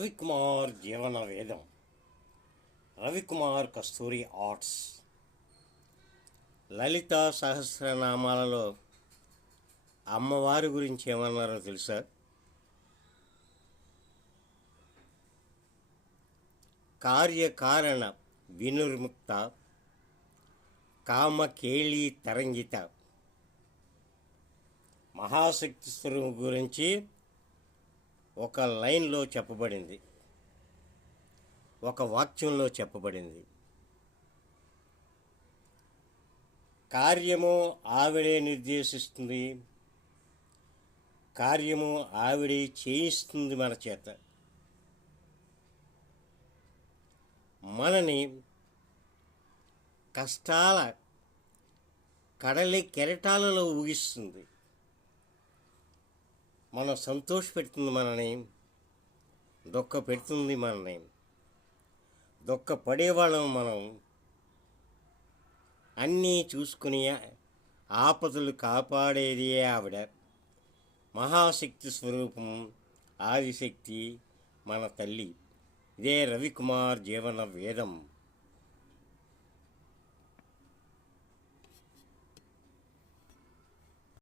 రవికుమార్ జీవన వేదం. రవికుమార్ కస్తూరి ఆర్ట్స్. లలిత సహస్రనామాలలో అమ్మవారి గురించి ఏమన్నారో తెలుసా? కార్యకారణ వినుర్ముక్త కామకేళీ తరంగిత. మహాశక్తి స్వరూపం గురించి ఒక లైన్లో చెప్పబడింది, ఒక వాక్యంలో చెప్పబడింది. కార్యము ఆవిడే నిర్దేశిస్తుంది, కార్యము ఆవిడే చేయిస్తుంది మన చేత. మనని కష్టాల కడలి కెరటాలలో ఊగిస్తుంది, మనం సంతోష పెడుతుంది, మనని దుఃఖ పెడుతుంది, మనని దుఃఖ పడేవాళ్ళం మనం. అన్నీ చూసుకుని ఆపదలు కాపాడేది ఆవిడ. మహాశక్తి స్వరూపం, ఆదిశక్తి మన తల్లి. ఇదే రవికుమార్ జీవన వేదం.